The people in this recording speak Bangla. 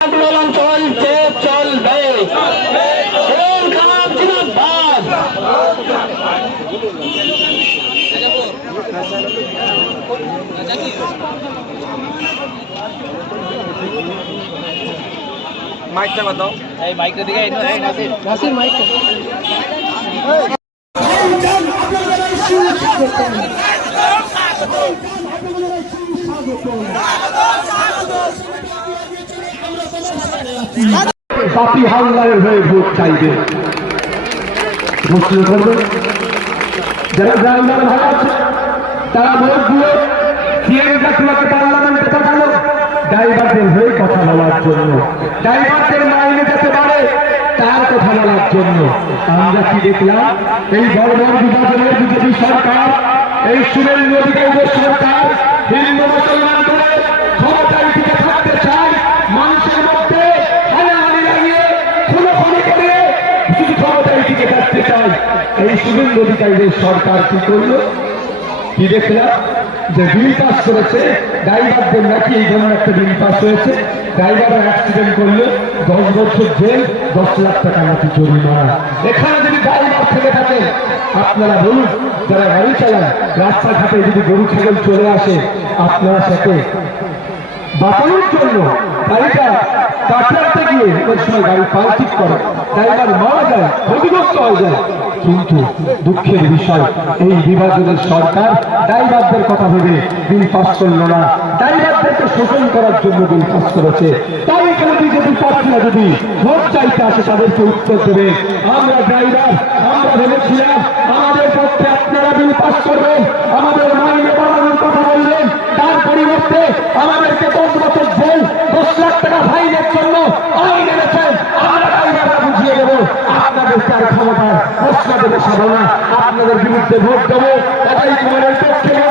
আন্দোলন চলছে চলবে। মাইকটা বাদাও এই মাইকটা দিকে এই এই নাসির নাসির মাইক জাতি হামলার হয়ে ভোট চাইবে। যারা ভালো আছে, তারা ভোট দিয়ে যেতে পারে কি দেখলাম? এই সরকার এই সরকার, হিন্দু মুসলমান থাকতে চায় এই সুরেন্দ্র অধিকারীদের সরকার কি করল? কি দেখলাম যে বিল পাস করেছে, ড্রাইভারদের নাকি এই ধরনের একটা বিল পাস হয়েছে। ড্রাইভার অ্যাক্সিডেন্ট করলে, দশ বছর জেল, দশ লাখ টাকা নাকি জরিমানা। এখানে যদি ড্রাইভার থেকে থাকে, আপনারা বলুন, যারা গাড়ি চালান রাস্তাঘাটে যদি গরু, ছাগল চলে আসে, আপনারা সাথে বাঁচানোর জন্য গাড়িটা কাটাতে গিয়ে ওই সময় গাড়ি পাল্টিক করে। ড্রাইভার মারা যায়, ক্ষতিগ্রস্ত হয়ে যায়। কিন্তু দুঃখের বিষয়, এই বিভাজনের সরকার ড্রাইভারদের কথা ভেবে বিল পাস করল না। ড্রাইভারদেরকে শোষণ করার জন্য বিল পাস করেছে। তাই এখানে বিজেপি প্রার্থীরা যদি ভোট চাইতে আসে, তাদেরকে উত্তর দেবে, আমরা ড্রাইভার, আমরা ভেবেছিলাম আমাদের পক্ষে আপনারা বিল পাস করবেন আপনাদের বিরুদ্ধে ভোট দেবো এটাই তোমাদের পক্ষে